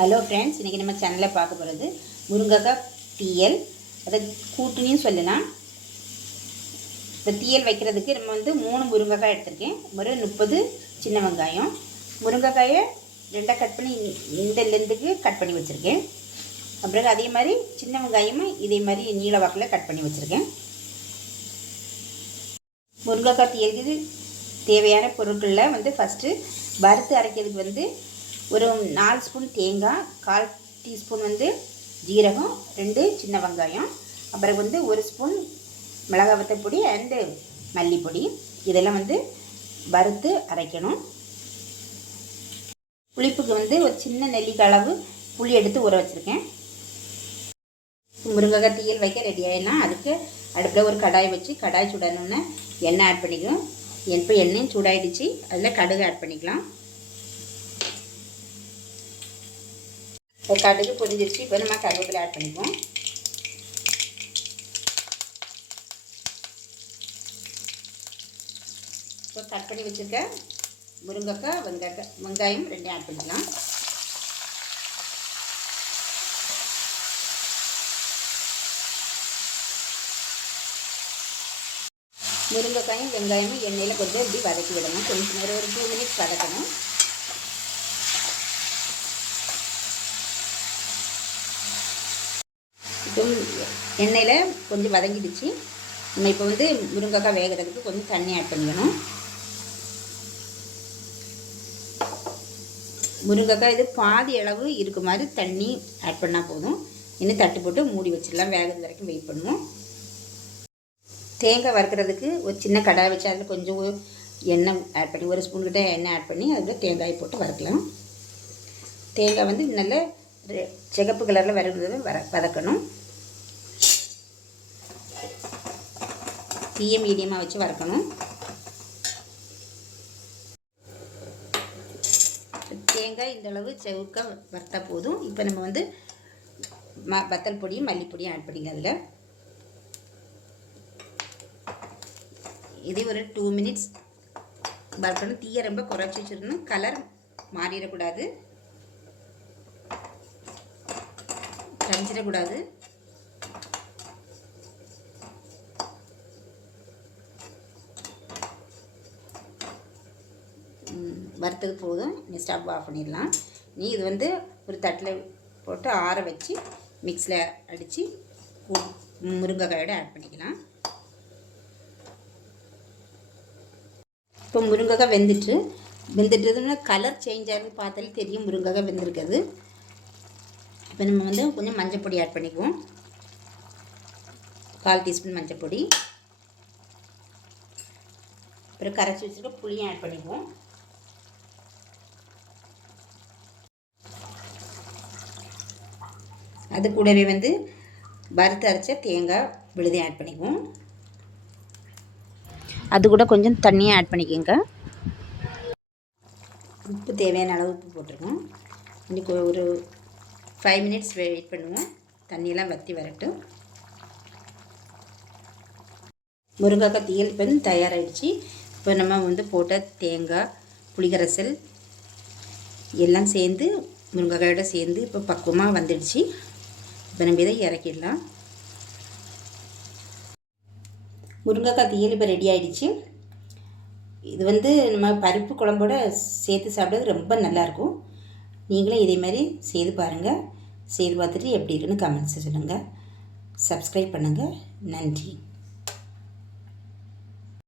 Hello friends, இன்றைக்கி நம்ம சேனலில் பார்க்க போகிறது முருங்கைக்காய் தீயல். அதை கூட்டுனியும் சொல்லலாம். இந்த தீயல் வைக்கிறதுக்கு நம்ம 3 முருங்கைக்காய் எடுத்திருக்கேன். ஒரு 30 சின்ன வெங்காயம். முருங்கைக்காயை 2 கட் பண்ணி இந்த லென்த்துக்கு கட் பண்ணி வச்சுருக்கேன். அப்புறம் அதே மாதிரி சின்ன வெங்காயமும் இதே மாதிரி நீள வாக்கில் கட் பண்ணி வச்சுருக்கேன். முருங்கைக்காய் தீயலுக்கு தேவையான பொருட்களில் ஃபஸ்ட்டு வறுத்து அரைக்கிறதுக்கு ஒரு 4 ஸ்பூன் தேங்காய், 1/4 டீஸ்பூன் ஜீரகம், 2 சின்ன வெங்காயம், அப்புறம் 1 ஸ்பூன் மிளகாய் வத்தல் பொடி அண்டு மல்லிப்பொடி. இதெல்லாம் வறுத்து அரைக்கணும். புளிப்புக்கு ஒரு சின்ன நெல்லிக்காய் அளவு புளி எடுத்து ஊற வச்சுருக்கேன். முருங்கைக்காய் தீயல் வைக்க ரெடி ஆகிடலாம். அதுக்கு அடுப்பில் ஒரு கடாய் வச்சு கடாய் சூடணுன்னு எண்ணெய் ஆட் பண்ணிக்கணும். இப்போ எண்ணெயும் சூடாயிடுச்சு. அதில் கடுகு ஆட் பண்ணிக்கலாம். கடுகு பொரிஞ்சிருச்சு. இப்போ நம்ம கருவேப்பிலை ஆட் பண்ணிக்குவோம். இப்போ கட் பண்ணி வச்சுருக்க முருங்கைக்காய் வெங்காயம் 2 ஆட் பண்ணிக்கலாம். முருங்கைக்காயும் வெங்காயமும் எண்ணெயில் கொஞ்சம் இப்படி வதக்கி விடணும். கொஞ்சம் நேரம் ஒரு 2 மினிட்ஸ் வதக்கணும். இப்போ எண்ணெயில் கொஞ்சம் வதங்கிடுச்சு. நம்ம இப்போ முருங்கைக்காய் வேகிறதுக்கு கொஞ்சம் தண்ணி ஆட் பண்ணிக்கணும். முருங்கைக்காய் இது பாதி அளவு இருக்க மாதிரி தண்ணி ஆட் பண்ணால் போதும். இன்னும் தட்டு போட்டு மூடி வச்சிடலாம். வேகிறது வரைக்கும் வெயிட் பண்ணுவோம். தேங்காய் வறுக்கிறதுக்கு ஒரு சின்ன கடாய் வச்சு அதில் கொஞ்சம் எண்ணெய் ஆட் பண்ணி 1 ஸ்பூன் கிட்ட எண்ணெய் ஆட் பண்ணி அதில் தேங்காய் போட்டு வறுக்கலாம். தேங்காய் நல்ல சிகப்பு கலரில் வதக்கணும். தீயை மீடியமாக வச்சு வறுக்கணும். தேங்காய் இந்தளவு செவுக்க வறுத்தா போதும். இப்போ நம்ம வத்தல் பொடியும் மல்லிப்பொடியும் ஆட் பண்ணிங்க. அதில் இது ஒரு 2 மினிட்ஸ் வறுக்கணும். தீயை ரொம்ப குறைச்சி வச்சுருக்கணும். கலர் மாறிடக்கூடாது, கஞ்சிடக்கூடாது. வறுத்தது போதும். நீ ஸ்டவ் ஆஃப் பண்ணிடலாம். நீ இது ஒரு தட்டில் போட்டு ஆற வச்சு மிக்ஸில் அடித்து முருங்கைக்காயோடு ஆட் பண்ணிக்கலாம். இப்போ முருங்கைக்காய் வெந்துட்டுதுன்னா கலர் சேஞ்ச் ஆகுது பார்த்தாலே தெரியும் முருங்கைக்காய் வெந்திருக்குது. இப்போ நம்ம கொஞ்சம் மஞ்சள் பொடி ஆட் பண்ணிக்குவோம். 1/4 டீஸ்பூன் மஞ்சள் பொடி. அப்புறம் கரைச்சி வச்சுருக்க புளியும் ஆட் பண்ணிக்குவோம். அது கூடவே வறுத்து அரைச்ச தேங்காய் விழுதையும் ஆட் பண்ணிக்குவோம். அது கூட கொஞ்சம் தண்ணியை ஆட் பண்ணிக்கோங்க. உப்பு தேவையான அளவு உப்பு போட்டிருக்கோம். இன்றைக்கி ஒரு 5 மினிட்ஸ் வெயிட் பண்ணுவோம். தண்ணியெல்லாம் வற்றி வரட்டும். முருங்கைக்காய் தீயல் இப்போ தயாராகிடுச்சு. இப்போ நம்ம போட்ட தேங்காய், புளிக்கரைசல் எல்லாம் சேர்ந்து முருங்கைக்காயோட சேர்ந்து இப்போ பக்குவமாக வந்துடுச்சு. இப்போ நம்ம இதை இறக்கிடலாம். முருங்கைக்காய் தீயல் இப்போ ரெடி ஆகிடுச்சு. இது நம்ம பருப்பு குழம்போட சேர்த்து சாப்பிட்றது ரொம்ப நல்லாயிருக்கும். நீங்களும் இதே மாதிரி செய்து பாருங்கள். செய்து பார்த்துட்டு எப்படி இருக்குன்னு கமெண்ட்ஸ் சொல்லுங்கள். சப்ஸ்கிரைப் பண்ணுங்கள். நன்றி.